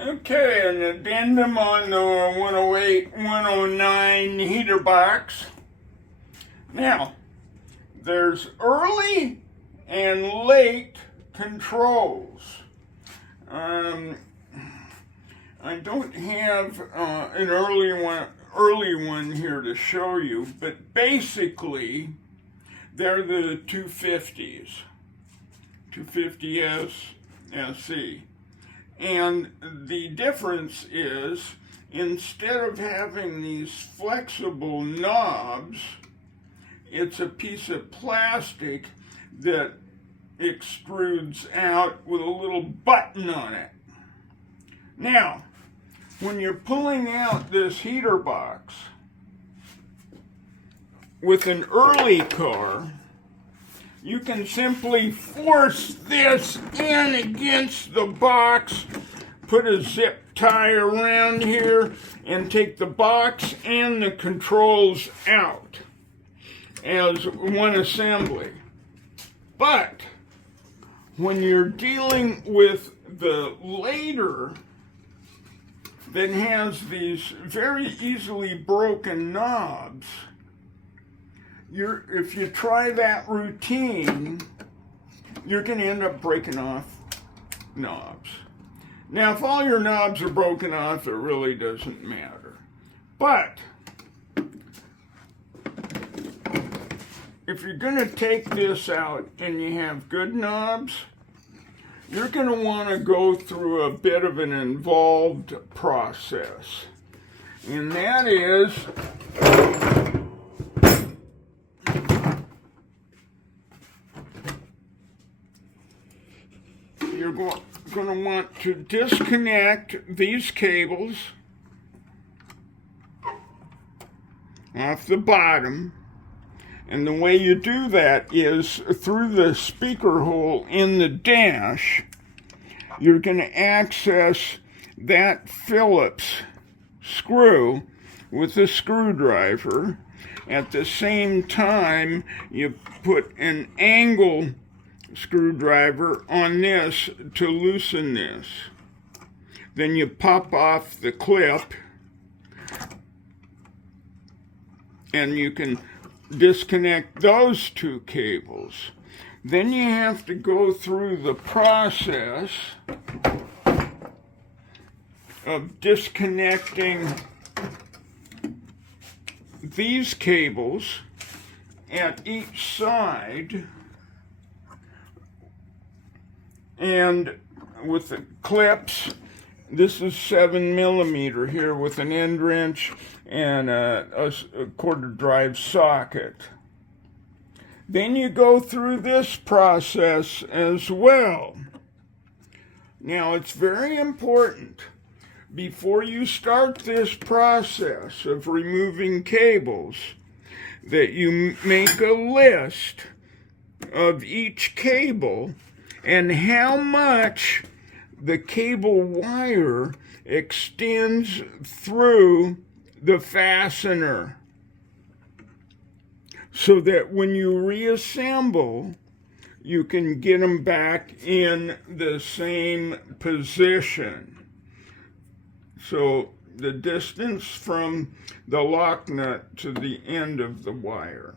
Okay, an addendum on the 108, 109 heater box. Now, there's early and late controls. I don't have an early one here to show you, but basically they're the 250s, 250S SE. And the difference is, instead of having these flexible knobs, it's a piece of plastic that extrudes out with a little button on it. Now, when you're pulling out this heater box with an early car, you can simply force this in against the box, put a zip tie around here, and take the box and the controls out as one assembly. But when you're dealing with the later that has these very easily broken knobs, if you try that routine, you're going to end up breaking off knobs. Now, if all your knobs are broken off, it really doesn't matter. But if you're going to take this out and you have good knobs, you're going to want to go through a bit of an involved process. And that is you're going to want to disconnect these cables off the bottom. And the way you do that is through the speaker hole in the dash. You're going to access that Phillips screw with a screwdriver. At the same time, you put an angle screwdriver on this to loosen this. Then you pop off the clip, and you can disconnect those two cables. Then you have to go through the process of disconnecting these cables at each side, and with the clips. This is 7mm here with an end wrench and a quarter drive socket. Then you go through this process as well. Now, it's very important, before you start this process of removing cables, that you make a list of each cable and how much the cable wire extends through the fastener, so that when you reassemble, you can get them back in the same position. So the distance from the lock nut to the end of the wire.